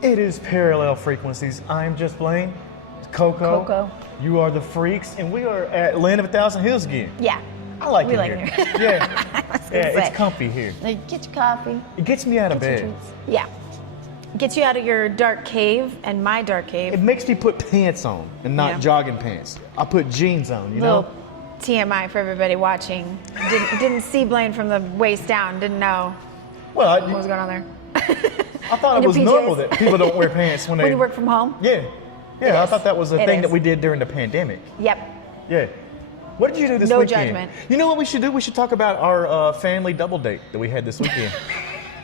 It is Parallel Frequencies. I'm just Blane. Coco. Coco. You are the freaks, and we are at Land of a Thousand Hills again. Yeah. I like We it like here. it here. Yeah. It's comfy here. Like, get your coffee. It gets me out of Get your bed. treats. Yeah. Gets you out of your dark cave and my dark cave. It makes me put pants on and not Yeah. jogging pants. I put jeans on, you Little know? TMI for everybody watching. Didn't see Blane from the waist down. Didn't know Well, what was going on there. I thought In it your was PJs. normal that people don't wear pants when they... When you work from home? Yeah. Yeah, I is. thought that was a It thing is. that we did during the pandemic. Yep. Yeah. What did you do this No weekend? judgment. You know what we should do? We should talk about our family double date that we had this weekend.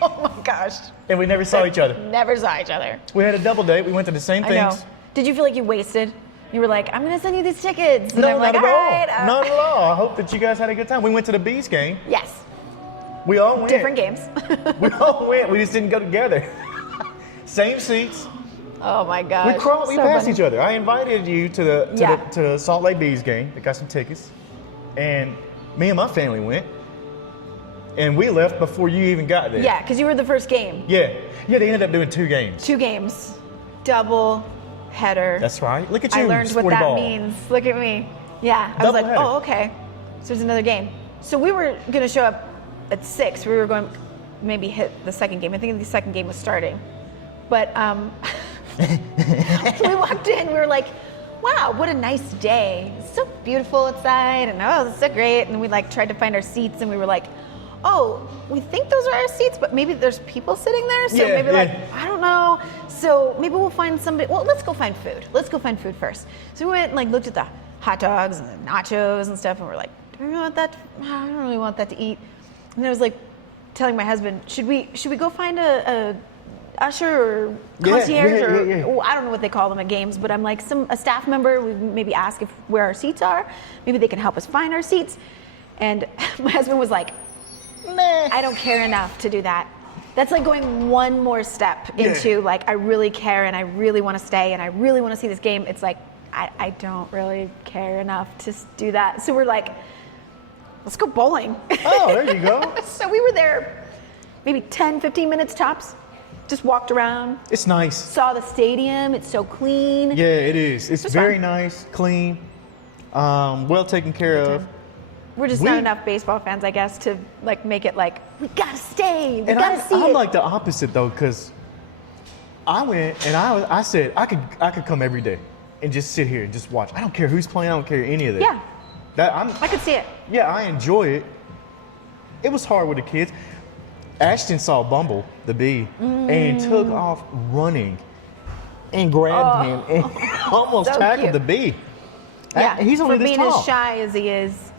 Oh my gosh. And we never saw each other. Never saw each other. We had a double date. We went to the same I things. know. Did you feel like you wasted? You were like, I'm going to send you these tickets. And No, I'm like, not at all all. right. Not at all. I hope that you guys had a good time. We went to the Bees game. Yes. We all went. Different games. We all went. We just didn't go together. Same seats. Oh my gosh. We passed each other. I invited you to the Salt Lake Bees game. I got some tickets. And me and my family went. And we left before you even got there. Yeah, because you were the first game. Yeah. Yeah, they ended up doing 2 games. 2 games. Double header. That's right. Look at you, I learned what sporty that ball. means. Look at me. Yeah. I Double was like, header. oh, okay. So there's another game. So we were going to show up at 6. We were going to maybe hit the second game. I think the second game was starting. But we walked in. We were like, wow, what a nice day. It's so beautiful outside. And oh, it's so great. And we like tried to find our seats. And we were like, oh, we think those are our seats, but maybe there's people sitting there. So maybe like, I don't know. So maybe we'll find somebody. Well, let's go find food. Let's go find food first. So we went and like looked at the hot dogs and the nachos and stuff. And we're like, do we want that? I don't really want that to eat. And I was like telling my husband, should we go find a usher or concierge or I don't know what they call them at games, but I'm like a staff member. We maybe ask where our seats are. Maybe they can help us find our seats. And my husband was like, meh, I don't care enough to do that. That's like going one more step into like, I really care and I really want to stay and I really want to see this game. It's like, I don't really care enough to do that. So we're like, let's go bowling. Oh, there you go. So we were there maybe 10, 15 minutes tops. Just walked around. It's nice. Saw the stadium. It's so clean. Yeah, it is. It's very fun. nice, clean, well taken care of. We're just not enough baseball fans, I guess, to like make it like, we gotta stay. We gotta see I'm it. like the opposite though, because I went and I said I could come every day and just sit here and just watch. I don't care who's playing. I don't care any of that. Yeah. I could see it. Yeah, I enjoy it. It was hard with the kids. Ashton saw Bumble, the bee, and took off running and grabbed him and almost So tackled cute. the bee. Yeah. He's only For this being tall. as shy as he is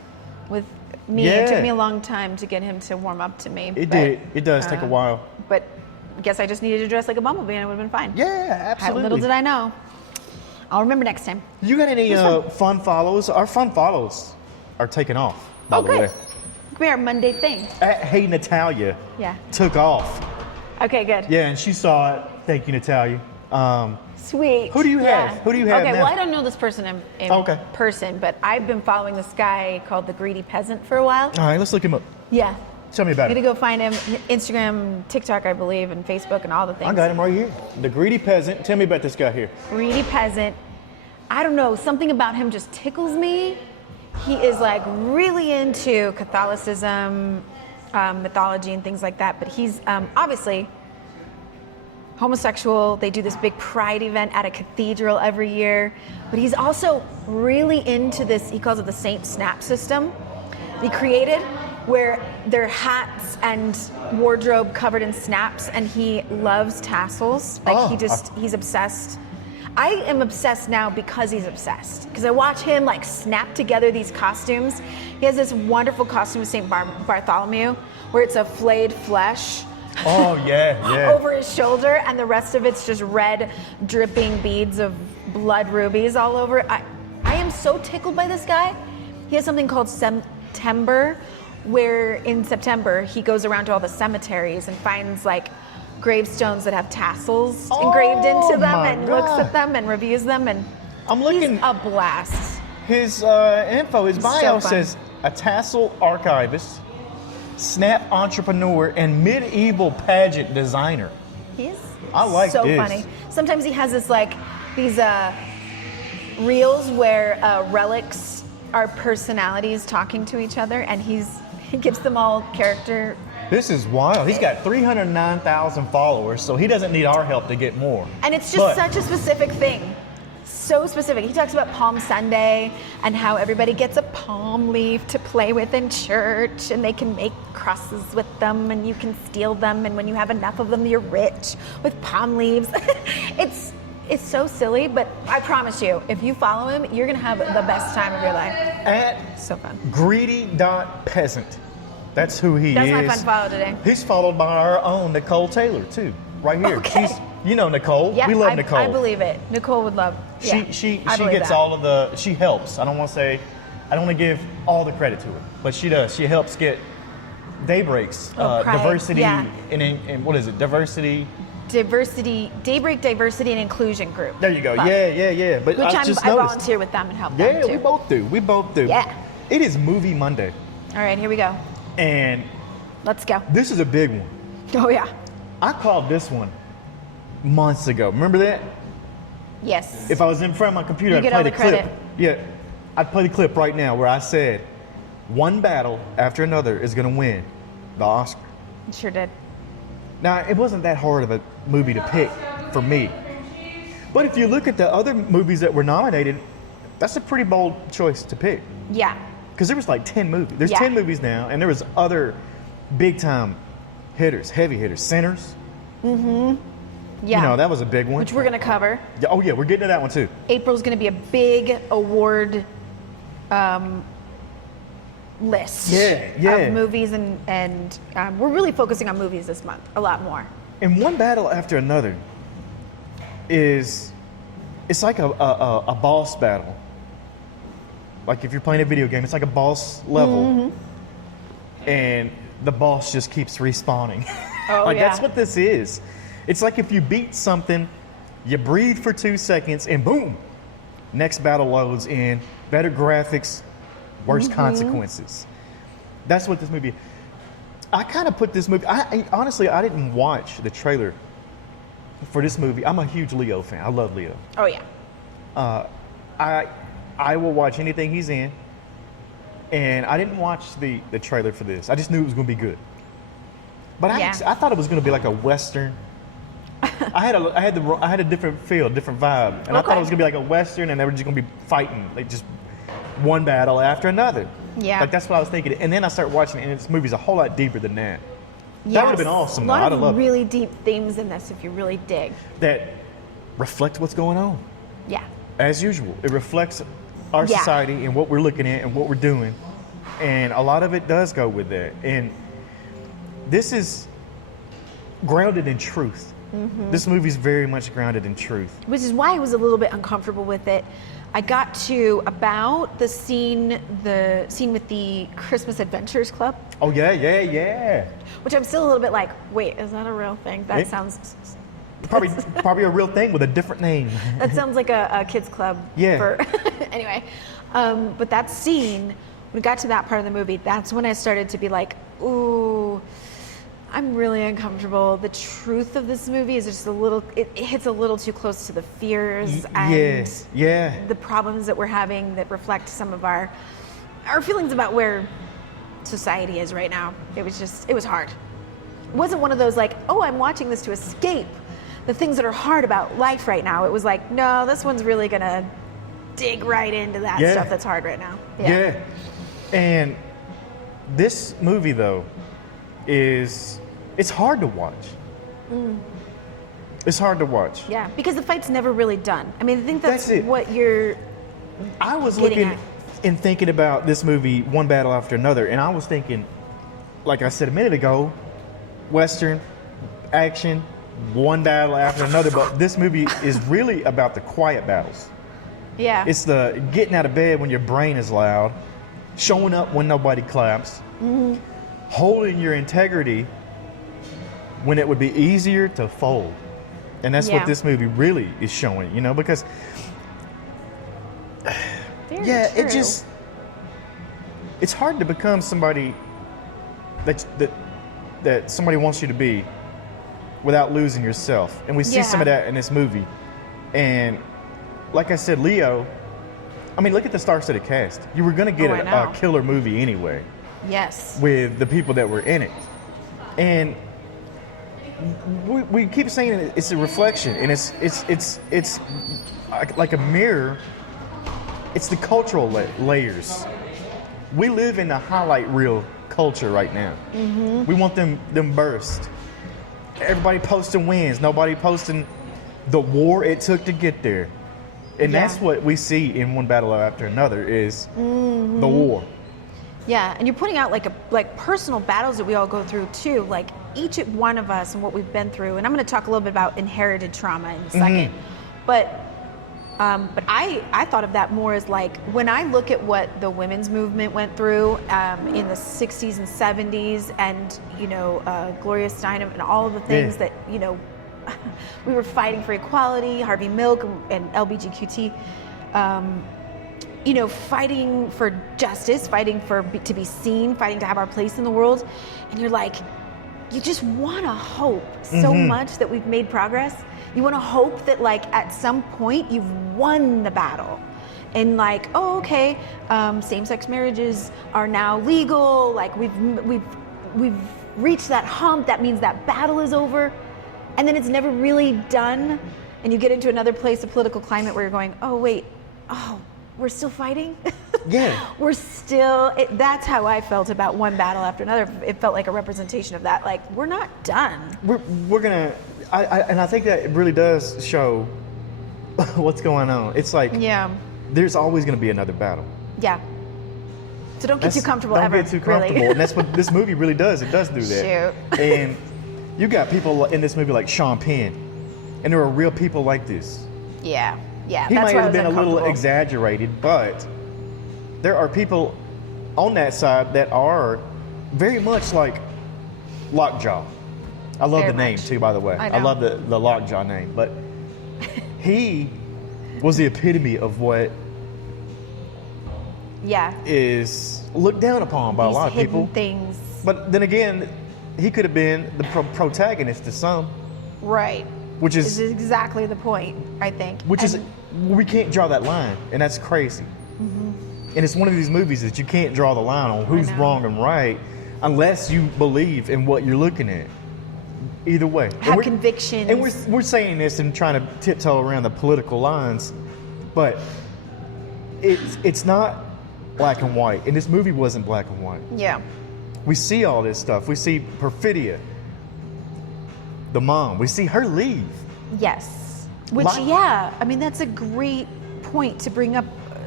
with me, it took me a long time to get him to warm up to me. It did. It does take a while. But I guess I just needed to dress like a bumblebee and it would have been fine. Yeah, absolutely. Little did I know. I'll remember next time. You got any fun follows? Our fun follows are taking off, by the way. Come here, Monday thing. Hey, Natalia. Yeah. Took off. Okay, good. Yeah, and she saw it. Thank you, Natalia. Sweet. Who do you have? Yeah. Who do you have Okay, now? well, I don't know this person in person, but I've been following this guy called the Greedy Peasant for a while. All right, let's look him up. Yeah. Tell me about I'm it. gonna go find him. TikTok, TikTok, I believe, and Facebook and all the things. I got him right here. The Greedy Peasant. Tell me about this guy here. Greedy Peasant. I don't know, something about him just tickles me. He is like really into Catholicism, mythology and things like that, but he's obviously homosexual. They do this big pride event at a cathedral every year, but he's also really into this, he calls it the Saint Snap system. He created where their hats and wardrobe covered in snaps, and he loves tassels. Like he's obsessed. I am obsessed now because he's obsessed. Because I watch him like snap together these costumes. He has this wonderful costume of St. Bartholomew where it's a flayed flesh. Oh, yeah. Over his shoulder, and the rest of it's just red dripping beads of blood rubies all over it. I am so tickled by this guy. He has something called September, where in September he goes around to all the cemeteries and finds like gravestones that have tassels engraved into them and looks at them and reviews them, and I'm looking. He's a blast. His info, his bio says a tassel archivist, snap entrepreneur, and medieval pageant designer. He's I like so this. funny. Sometimes he has this like these reels where relics are personalities talking to each other, and he gives them all character. This is wild. He's got 309,000 followers, so he doesn't need our help to get more. And it's just such a specific thing. So specific. He talks about Palm Sunday and how everybody gets a palm leaf to play with in church, and they can make crosses with them, and you can steal them, and when you have enough of them, you're rich with palm leaves. It's so silly, but I promise you, if you follow him, you're gonna have the best time of your life. At So fun. greedy.peasant. That's who he That's is. my fun follow today. He's followed by our own Nicole Taylor, too, right here. Okay. You know Nicole. Yeah, we love Nicole. I believe it. Nicole would love. Yeah, She I believe gets that. all of the. She helps. I don't want to give all the credit to her, but she does. She helps get Daybreak's Pride. diversity Yeah. and what is it? Diversity. Daybreak Diversity and Inclusion Group. There you go. Club. Yeah. But Which I I just noticed. volunteer with them and help Yeah, them too. we both do. Yeah. It is Movie Monday, All right, here we go. and Let's go. this is a big one. Oh yeah. I called this one months ago. Remember that? Yes. If I was in front of my computer, You I'd get play all the the clip. credit. Yeah, I'd play the clip right now where I said, one battle after another is going to win the Oscar. Sure did. Now, it wasn't that hard of a movie to pick for me. But if you look at the other movies that were nominated, that's a pretty bold choice to pick. Yeah. Because there was like 10 movies. There's Yeah. 10 movies now, and there was other big-time hitters, heavy hitters. Sinners, Yeah. you know, that was a big one. Which we're gonna cover. Yeah, oh, yeah, we're getting to that one, too. April's gonna be a big award list. Yeah. Of movies, and we're really focusing on movies this month a lot more. And one battle after another it's like a boss battle. Like if you're playing a video game, it's like a boss level, and the boss just keeps respawning. Oh, like yeah. that's what this is. It's like if you beat something, you breathe for 2 seconds, and boom, next battle loads in. Better graphics, worse consequences. That's what this movie. I kind of put this movie. Honestly, I didn't watch the trailer for this movie. I'm a huge Leo fan. I love Leo. Oh yeah. I will watch anything he's in, and I didn't watch the trailer for this. I just knew it was going to be good. But I thought it was going to be like a Western. I had a different feel, different vibe, and I thought it was going to be like a Western, and they were just going to be fighting, like just one battle after another. Yeah. Like that's what I was thinking. And then I started watching it, and this movie's a whole lot deeper than that. That would have been awesome. A Though. lot I'd have of loved really deep themes in this if you really dig. that. Reflect what's going on. Yeah. As usual, it reflects our Yeah. society and what we're looking at and what we're doing. And a lot of it does go with that. And this is grounded in truth. This movie's very much grounded in truth. Which is why I was a little bit uncomfortable with it. I got to about the scene with the Christmas Adventures Club, Oh, yeah. which I'm still a little bit like, wait, is that a real thing? That It- sounds Probably a real thing with a different name. that sounds like a kids club. Yeah. For, anyway, but that scene, when we got to that part of the movie, that's when I started to be like, ooh, I'm really uncomfortable. The truth of this movie is just it hits a little too close to the fears and Yeah. the problems that we're having that reflect some of our feelings about where society is right now. It was hard. It wasn't one of those like, oh, I'm watching this to escape the things that are hard about life right now. It was like, no, this one's really gonna dig right into that Yeah. stuff that's hard right now. Yeah. And this movie, though, it's hard to watch. It's hard to watch. Yeah, because the fight's never really done. I mean, I think that's That's it. what you're I was getting looking and thinking about this movie, one battle after another, and I was thinking, like I said a minute ago, Western, action, one battle after another, but this movie is really about the quiet battles. Yeah. It's the getting out of bed when your brain is loud, showing up when nobody claps, holding your integrity when it would be easier to fold. And that's Yeah. what this movie really is showing, you know, because Very yeah, true. it's hard to become somebody that somebody wants you to be without losing yourself. And we see some of that in this movie. And like I said, Leo, I mean, look at the star-studded cast. You were going to get a killer movie anyway. Yes. With the people that were in it. And we keep saying it's a reflection, and it's like a mirror. It's the cultural layers. We live in the highlight reel culture right now. We want them burst. Everybody posting wins. Nobody posting the war it took to get there. And that's what we see in one battle after another is the war. Yeah, and you're putting out like personal battles that we all go through too. Like each one of us and what we've been through. And I'm going to talk a little bit about inherited trauma in a second. But I thought of that more as like when I look at what the women's movement went through in the 60s and 70s, and Gloria Steinem and all of the things that we were fighting for equality, Harvey Milk and LGBTQT. Fighting for justice, fighting to be seen, fighting to have our place in the world. And you're like, you just want to hope so much that we've made progress. You want to hope that like at some point you've won the battle. And like, oh, okay, same-sex marriages are now legal. Like we've reached that hump. That means that battle is over. And then it's never really done. And you get into another place of political climate where you're going, oh, wait, we're still fighting? Yeah. We're still, that's how I felt about one battle after another. It felt like a representation of that. Like, we're not done. We're going to, and I think that it really does show what's going on. It's like, there's always going to be another battle. Yeah. So don't get too comfortable ever. Don't get too comfortable. Really. And that's what this movie really does. It does do that. Shoot. And you got people in this movie like Sean Penn. And there are real people like this. Yeah. Yeah, he might have been a little exaggerated, but there are people on that side that are very much like Lockjaw. I love the name too, by the way. I love the Lockjaw name, but he was the epitome of what is looked down upon by a lot of people. Things. But then again, he could have been the protagonist to some. Right. Which is exactly the point, I think. We can't draw that line, and that's crazy. And it's one of these movies that you can't draw the line on who's wrong and right unless you believe in what you're looking at. Either way. Have convictions. And we're saying this and trying to tiptoe around the political lines, but it's not black and white. And this movie wasn't black and white. Yeah. We see all this stuff. We see Perfidia, the mom. We see her leave. Yes. Which, I mean, that's a great point to bring up.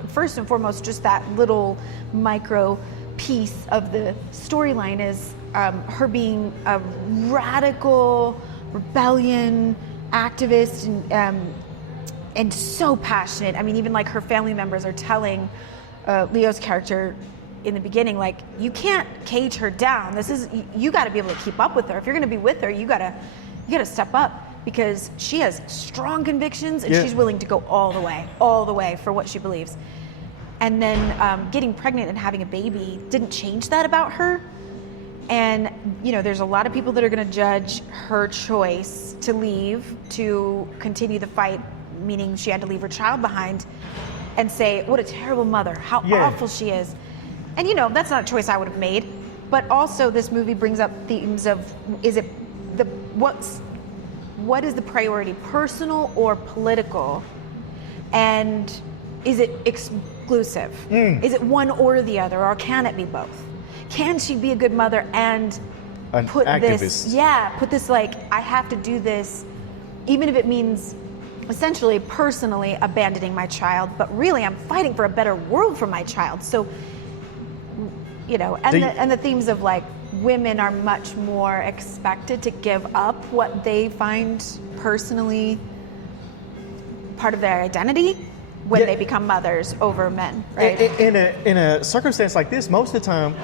First and foremost, just that little micro piece of the storyline is her being a radical rebellion activist and so passionate. I mean, even like her family members are telling Leo's character in the beginning, like, you can't cage her down. You got to be able to keep up with her. If you're going to be with her, you got to step up, because she has strong convictions and she's willing to go all the way for what she believes. And then getting pregnant and having a baby didn't change that about her. And, there's a lot of people that are going to judge her choice to leave, to continue the fight, meaning she had to leave her child behind, and say, what a terrible mother, how awful she is. And, that's not a choice I would have made. But also this movie brings up themes of, what is the priority, personal or political? And is it exclusive? Is it one or the other, or can it be both? Can she be a good mother and put this like, I have to do this, even if it means essentially personally abandoning my child, but really I'm fighting for a better world for my child. So, and the themes of like, women are much more expected to give up what they find personally part of their identity when they become mothers over men, right? In a circumstance like this, most of the time,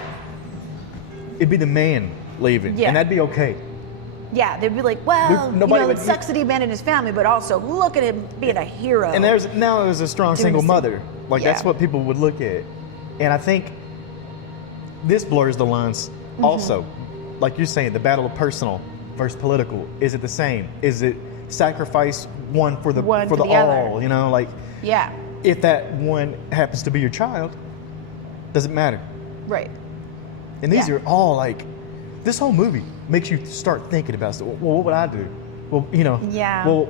it'd be the man leaving, and that'd be okay. Yeah, they'd be like, well, it sucks that he abandoned his family, but also look at him being a hero. And there's a strong single mother. Like, that's what people would look at. And I think this blurs the lines also. Like you're saying, the battle of personal versus political? Is it the same? Is it sacrifice one for the One for for the the other. all? You know, like Yeah. if that one happens to be your child, doesn't matter. Right. And these Yeah. are all like, this whole movie makes you start thinking about, well, what would I do? Well, you know, Yeah. well,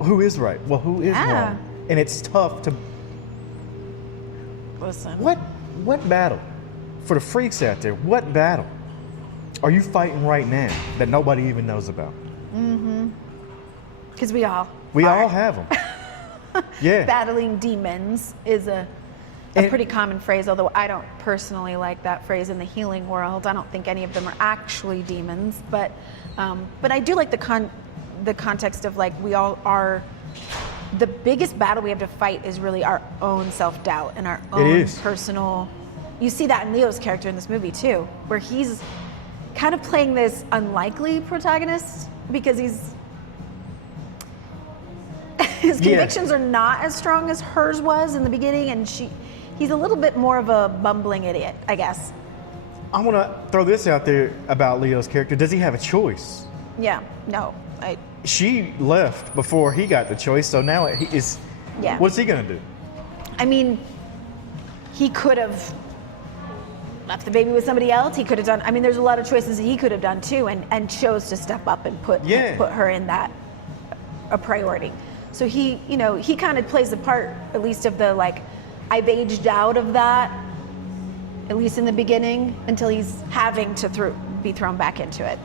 who is right? Well, who is Yeah. wrong? And it's tough to, Listen. what battle, for the freaks out there, what battle are you fighting right now that nobody even knows about? Because we all have them. Yeah. battling demons is a And- pretty common phrase, although I don't personally like that phrase in the healing world. I don't think any of them are actually demons, but I do like the context of like we all are. The biggest battle we have to fight is really our own self-doubt and our own is. personal. You see that in Leo's character in this movie too, where he's kind of playing this unlikely protagonist because his Yeah. convictions are not as strong as hers was in the beginning, and he's a little bit more of a bumbling idiot, I guess. I want to throw this out there about Leo's character. Does he have a choice? Yeah, no, She left before he got the choice, so now he is. Yeah. What's he gonna do? I mean, he could have left the baby with somebody else. He could have done. I mean, there's a lot of choices that he could have done too, and chose to step up and put her in that a priority. So he kind of plays the part, at least of the like, I've aged out of that, at least in the beginning, until he's having to be thrown back into it.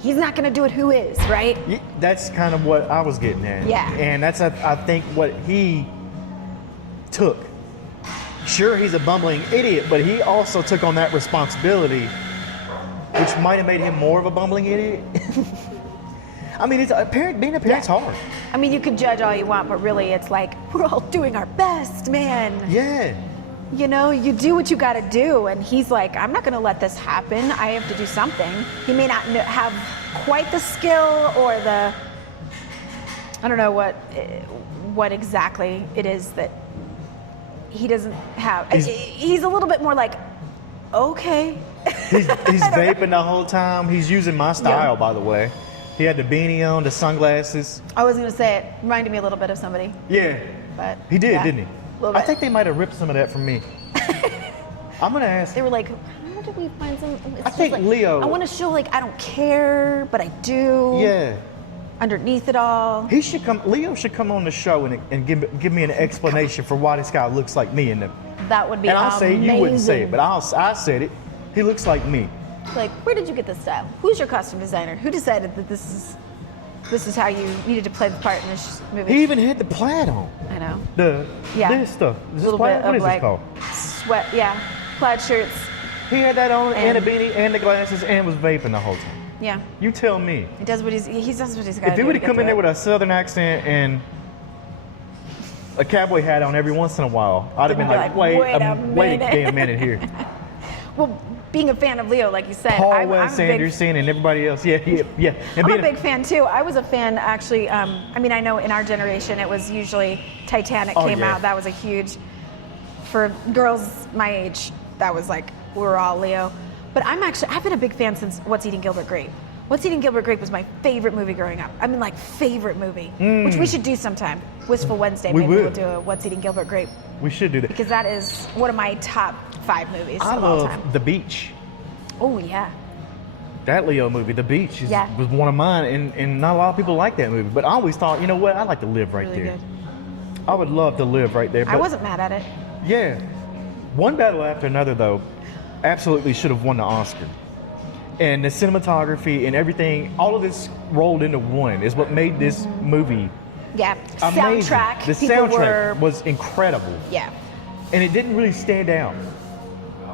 He's not going to do it. Who is, right? Yeah, that's kind of what I was getting at. Yeah. And that's, I think, what he took. Sure, he's a bumbling idiot, but he also took on that responsibility, which might have made him more of a bumbling idiot. I mean, being a parent's hard. I mean, you could judge all you want, but really it's like, we're all doing our best, man. Yeah. You know, you do what you got to do. And he's like, I'm not going to let this happen. I have to do something. He may not have quite the skill or the, I don't know what exactly it is that he doesn't have. He's a little bit more like, okay. He's vaping the whole time. He's using my style, by the way. He had the beanie on, the sunglasses. I was going to say it reminded me a little bit of somebody. Yeah. But He did, yeah, didn't he? a little I bit. think they might have ripped some of that from me. I'm going to ask. They were like, how did we find some? It's just think like, Leo- I want to show like I don't care, but I do. Yeah. Underneath it all. Leo should come on the show and give me an explanation for why this guy looks like me in them. That would be And I'll say it, you wouldn't say it, amazing. but I said it. He looks like me. Like, where did you get this style? Who's your costume designer? Who decided that this is how you needed to play the part in this movie? He even had the plaid on. I know. This stuff. Is A this little plaid? bit What of is like this called? sweat. Yeah, plaid shirts. He had that on and a And- beanie and the glasses and was vaping the whole time. Yeah, You tell me. he does what he does what he's got to do. If he would to have get come in through there it. with a southern accent and a cowboy hat on every once in a while, I'd have been You'd be like, like, wait a minute." damn minute here. Well, being a fan of Leo, like you said, Paul I'm Wes a big Anderson and everybody else. Yeah. And I'm being a big fan too. I was a fan actually. I mean, I know in our generation it was usually Titanic Oh, came yeah. out. That was a huge, for girls my age, that was like, we were all Leo. But I've been a big fan since What's Eating Gilbert Grape. What's Eating Gilbert Grape was my favorite movie growing up. I mean, like, favorite movie, which we should do sometime. Wistful Wednesday, We maybe we'll would. do a What's Eating Gilbert Grape, We should do that. because that is one of my top 5 movies I of all love time. The Beach. Oh, yeah. That Leo movie, The Beach, Yeah. was one of mine, and not a lot of people like that movie. But I always thought, you know what, I'd like to live right Really there. good. I would love to live right there. I But wasn't mad at it. yeah, one battle after another, though, absolutely should have won the Oscar. And the cinematography and everything, all of this rolled into one is what made this movie Yeah. amazing. Soundtrack. The people soundtrack were, was incredible. yeah. And it didn't really stand out.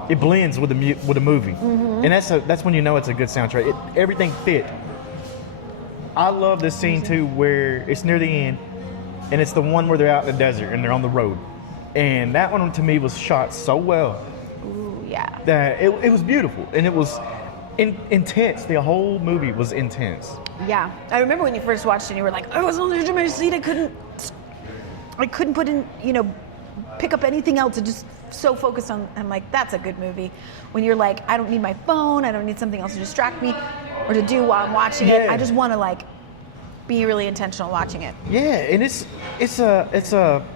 It blends with the movie, and that's when you know it's a good soundtrack. Everything fit. I love this scene too, where it's near the end, and it's the one where they're out in the desert and they're on the road, and that one to me was shot so well Ooh, yeah. that it was beautiful and it was intense. The whole movie was intense. Yeah. I remember when you first watched it, and you were like, I was on the edge of my seat. I couldn't put in, pick up anything else and just so focused on. I'm like, that's a good movie. When you're like, I don't need my phone, I don't need something else to distract me or to do while I'm watching it. I just want to like be really intentional watching it. Yeah, and it's a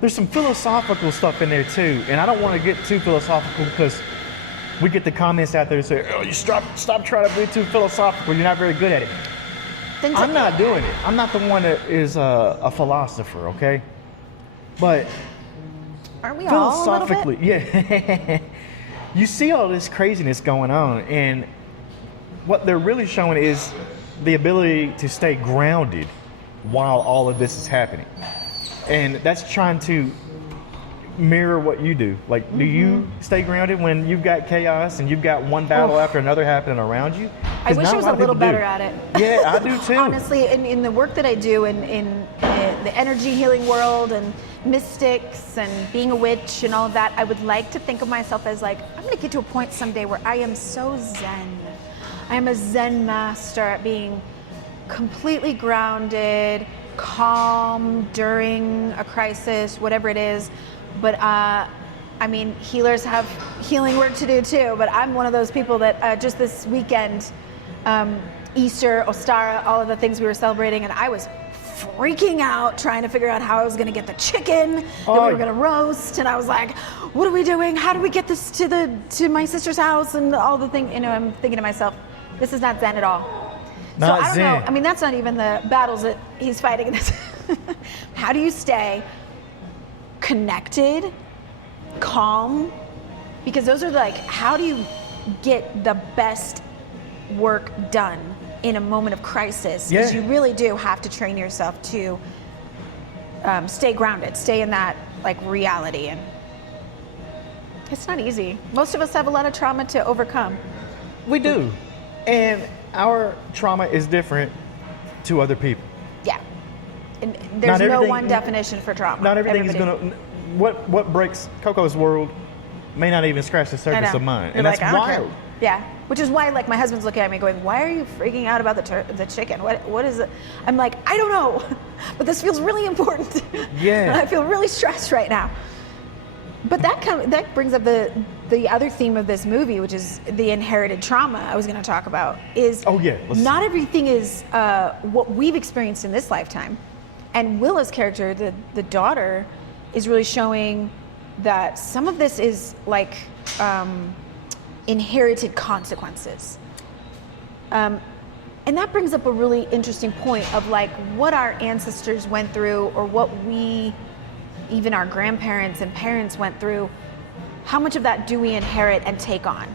there's some philosophical stuff in there too, and I don't want to get too philosophical because we get the comments out there that say, "Oh, you stop trying to be too philosophical. You're not very good at it." I'm not doing it. I'm not the one that is a philosopher, okay? But aren't we all a little bit? philosophically, yeah. You see all this craziness going on, and what they're really showing is the ability to stay grounded while all of this is happening. And that's trying to mirror what you do. Like, do you stay grounded when you've got chaos and you've got one battle after another happening around you? I wish I was a little better at it. Yeah, I do too. Honestly, in the work that I do in the energy healing world and mystics and being a witch and all of that, I would like to think of myself as like, I'm going to get to a point someday where I am so zen. I am a zen master at being completely grounded, calm during a crisis, whatever it is. But I mean, healers have healing work to do too, but I'm one of those people that just this weekend, Easter, Ostara, all of the things we were celebrating, and I was freaking out trying to figure out how I was going to get the chicken that we were going to roast, and I was like, what are we doing? How do we get this to my sister's house? And all the thing, you know, I'm thinking to myself, this is not zen at all. Not so I don't zen. know. I mean, that's not even the battles that he's fighting in this. How do you stay connected, calm? Because those are like, how do you get the best work done in a moment of crisis? Because you really do have to train yourself to stay grounded, stay in that like reality. And it's not easy. Most of us have a lot of trauma to overcome. We do. And our trauma is different to other people. Yeah. And there's no one definition for trauma. Not everything is going to... What breaks Coco's world may not even scratch the surface of mine. You're and like, that's wild. Yeah. Which is why, like, my husband's looking at me going, why are you freaking out about the chicken? What is it? I'm like, I don't know. But this feels really important. Yeah. And I feel really stressed right now. But that brings up the other theme of this movie, which is the inherited trauma I was going to talk about, is not everything is what we've experienced in this lifetime. And Willa's character, the daughter, is really showing that some of this is like inherited consequences. And that brings up a really interesting point of like what our ancestors went through, or what even our grandparents and parents went through. How much of that do we inherit and take on?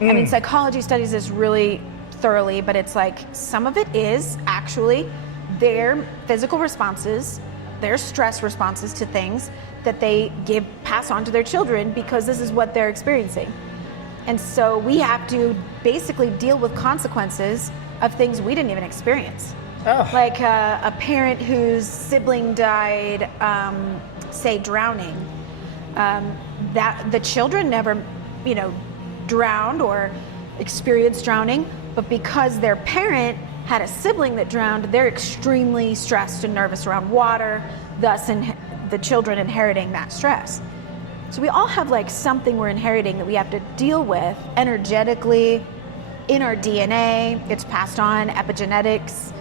I mean, psychology studies this really thoroughly, but it's like some of it is actually their physical responses, their stress responses to things that they pass on to their children because this is what they're experiencing. And so we have to basically deal with consequences of things we didn't even experience. Oh. Like a parent whose sibling died, say drowning, that the children never, drowned or experienced drowning, but because their parent had a sibling that drowned, they're extremely stressed and nervous around water, thus the children inheriting that stress. So we all have like something we're inheriting that we have to deal with energetically in our DNA. It's passed on, epigenetics.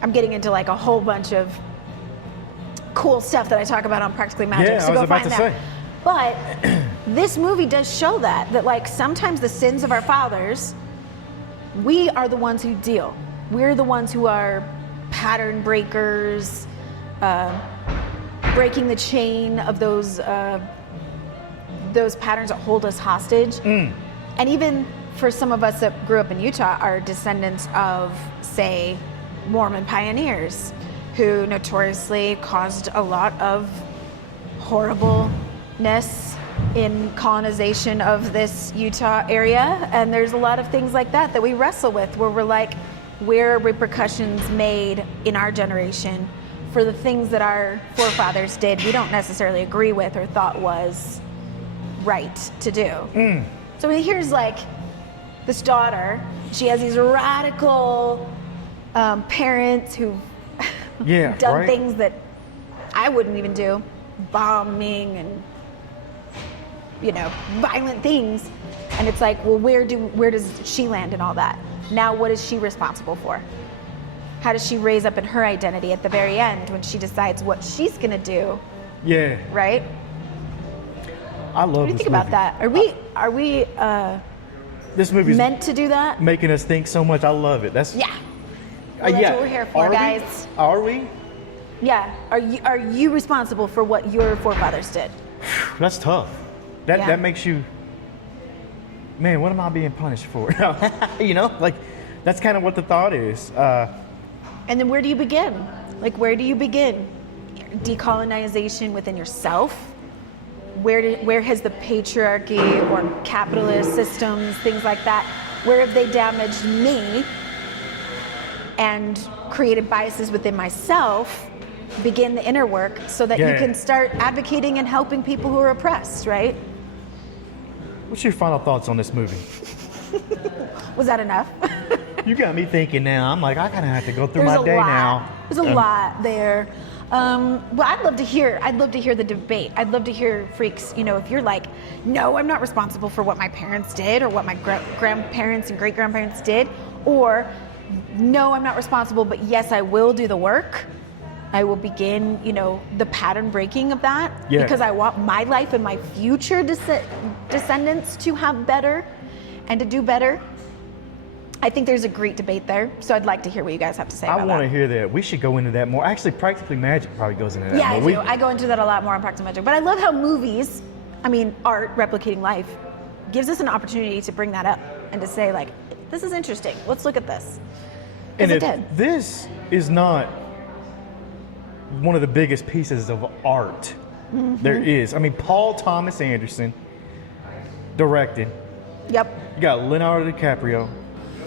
I'm getting into like a whole bunch of cool stuff that I talk about on Practically Magic. Yeah, so I was go about find to that. say. But this movie does show that like sometimes the sins of our fathers, we are the ones who deal. We're the ones who are pattern breakers, breaking the chain of those patterns that hold us hostage. And even for some of us that grew up in Utah, are descendants of, say, Mormon pioneers who notoriously caused a lot of horribleness in colonization of this Utah area. And there's a lot of things like that we wrestle with, where we're like, where are repercussions made in our generation for the things that our forefathers did we don't necessarily agree with or thought was right to do. So here's like this daughter, she has these radical parents who've done things that I wouldn't even do. bombing and, violent things. And it's like, well, where does she land in all that? Now, what is she responsible for? How does she raise up in her identity at the very end when she decides what she's gonna do? Yeah. Right? I love What do you this think about that? Are we This movie's meant to do that? making us think so much. I love it. That's Yeah. Well, that's what we're here for, Are we? guys. Are we? Yeah. Are you responsible for what your forefathers did? That's tough. That Yeah. that makes you, man, what am I being punished for? Like that's kind of what the thought is. And then where do you begin? Like, where do you begin? Decolonization within yourself? Where has the patriarchy or capitalist systems, things like that, where have they damaged me and created biases within myself? Begin the inner work so that you Yeah. can start advocating and helping people who are oppressed, right? What's your final thoughts on this movie? Was that enough? You got me thinking now. I'm like, I kind of have to go through There's my a day lot. now. There's a lot there. But I'd love to hear the debate. I'd love to hear freaks, if you're like, no, I'm not responsible for what my parents did or what my grandparents and great grandparents did, or no, I'm not responsible, but yes, I will do the work. I will begin, the pattern breaking of that because I want my life and my future descendants to have better and to do better. I think there's a great debate there, so I'd like to hear what you guys have to say about that. I want to hear that. We should go into that more. Actually, Practically Magic probably goes into that Yeah, more. I do. I go into that a lot more on Practical Magic. But I love how movies, art, replicating life, gives us an opportunity to bring that up and to say, like, this is interesting. Let's look at this. And Because if it did. this is not one of the biggest pieces of art there is. I mean, Paul Thomas Anderson directed. Yep. You got Leonardo DiCaprio,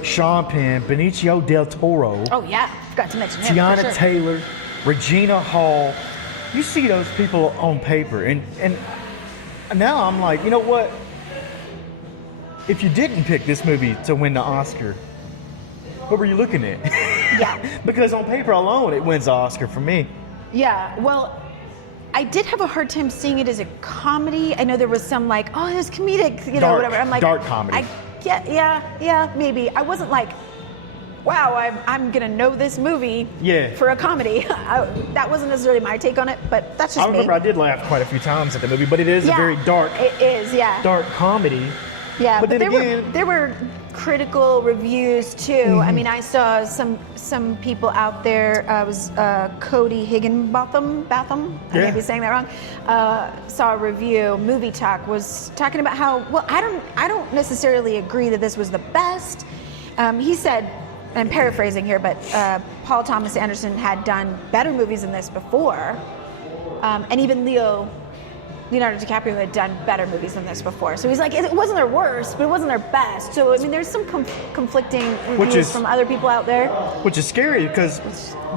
Sean Penn, Benicio del Toro, Oh, yeah. Forgot to mention him. for Tiana sure. Taylor, Regina Hall. You see those people on paper, and now I'm like, you know what? If you didn't pick this movie to win the Oscar, what were you looking at? Yeah. Because on paper alone, it wins the Oscar for me. Yeah. Well, I did have a hard time seeing it as a comedy. I know there was some like, oh, it was comedic, Dark- whatever. I'm like, dark comedy. Yeah, maybe. I wasn't like, wow, I'm gonna know this movie for a comedy. That wasn't necessarily my take on it, but that's just I remember me. I did laugh quite a few times at the movie, but it is a very dark, It is, yeah. dark comedy. Yeah, but but then there were critical reviews too. I mean, I saw some people out there. It was Cody Higginbotham. I may be saying that wrong. Saw a review. Movie Talk was talking about how I don't necessarily agree that this was the best. He said, I'm paraphrasing here, but Paul Thomas Anderson had done better movies than this before, and even Leonardo DiCaprio had done better movies than this before. So he's like, it wasn't their worst, but it wasn't their best. So, I mean, there's some conflicting reviews from other people out there. Which is scary because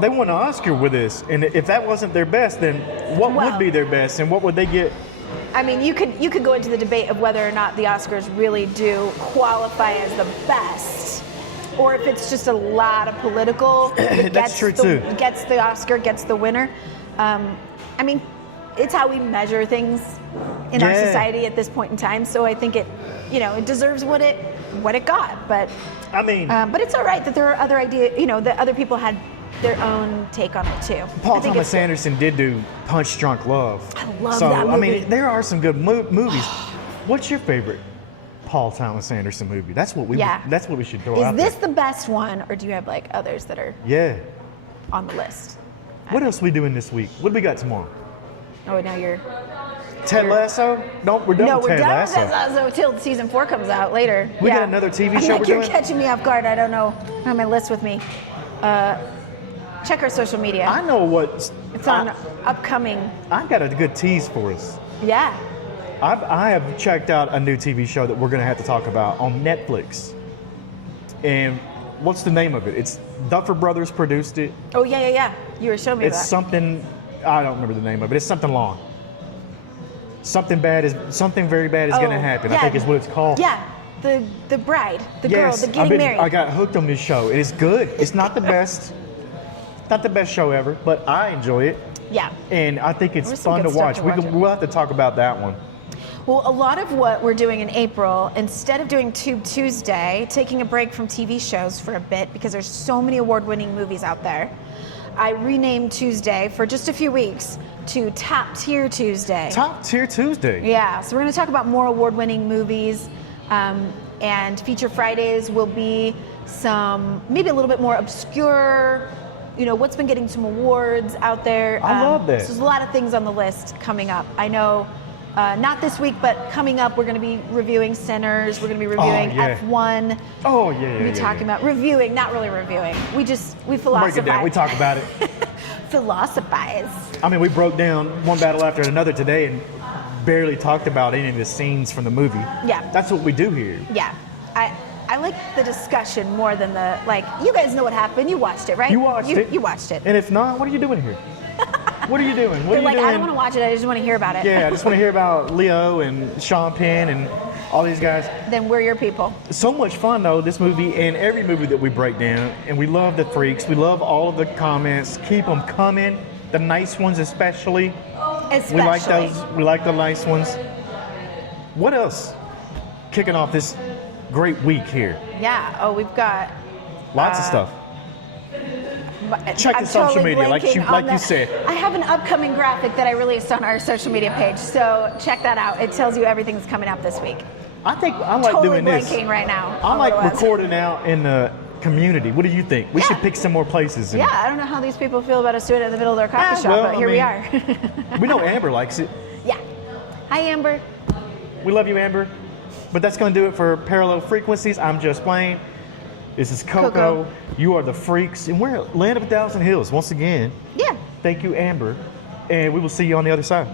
they won an Oscar with this. And if that wasn't their best, then what would be their best and what would they get? I mean, you could go into the debate of whether or not the Oscars really do qualify as the best, or if it's just a lot of political that That's true, too. Gets the Oscar, gets the winner. I mean, it's how we measure things in our society at this point in time. So I think it deserves what it got. But I mean, but it's all right that there are other ideas. That other people had their own take on it too. Paul Thomas Anderson did do Punch Drunk Love. I love that movie. I mean, there are some good movies. What's your favorite Paul Thomas Anderson movie? That's what we should throw out Is this the best one, or do you have like others that are on the list? What else are we doing this week? What do we got tomorrow? Oh, now you're Ted Lasso? No, we're done No, with we're Ted done Lasso. with Ted Lasso till season 4 comes out later. We got another TV show like we're you're doing? catching me off guard. I don't know. I don't have my list with me. Check our social media. I know what. It's on upcoming. I've got a good tease for us. Yeah. I have checked out a new TV show that we're going to have to talk about on Netflix. And what's the name of it? It's Duffer Brothers produced it. Oh, yeah. You were showing me It's that. something, I don't remember the name of it. It's something long. Something very bad is going to happen. I think is what it's called. Yeah. The bride, the girl, the getting married. I got hooked on this show. It is good. It's not the best. Not the best show ever, but I enjoy it. Yeah. And I think it's There was some fun to good stuff watch. to watch. We'll have to talk about that one. Well, a lot of what we're doing in April, instead of doing Tube Tuesday, taking a break from TV shows for a bit because there's so many award-winning movies out there, I renamed Tuesday for just a few weeks to Top Tier Tuesday. Top Tier Tuesday. Yeah, so we're going to talk about more award-winning movies, and Feature Fridays will be some, maybe a little bit more obscure, what's been getting some awards out there. I love that. So there's a lot of things on the list coming up. I know, not this week, but coming up, we're going to be reviewing Sinners. We're going to be reviewing F1. Oh, yeah, We'll be talking about reviewing, not really reviewing. We philosophize. Break it down. We talk about it. Philosophize. I mean, we broke down one battle after another today and barely talked about any of the scenes from the movie. Yeah. That's what we do here. Yeah. I like the discussion more than the, you guys know what happened. You watched it, right? You watched it. You watched it. And if not, what are you doing here? What are you doing? What They're are you like, doing? I don't want to watch it. I just want to hear about it. Yeah, I just want to hear about Leo and Sean Penn and all these guys. Then we're your people. So much fun, though, this movie and every movie that we break down. And we love the freaks. We love all of the comments. Keep them coming. The nice ones especially. We like those. We like the nice ones. What else? Kicking off this great week here. Yeah. Oh, we've got Lots of stuff. Check I'm the social totally media, like blanking you said. I have an upcoming graphic that I released on our social media page, so check that out. It tells you everything that's coming up this week. I think I like Totally doing this. blanking right now. I on like what it was. recording out in the community. What do you think? We Yeah. should pick some more places. Yeah, I don't know how these people feel about us doing it in the middle of their coffee shop, well, but I here we mean, are. We know Amber likes it. Yeah. Hi, Amber. We love you, Amber. But that's going to do it for Parallel Frequencies. I'm just Blane. This is Coco. You are the freaks. And we're at Land of a Thousand Hills once again. Yeah. Thank you, Amber. And we will see you on the other side.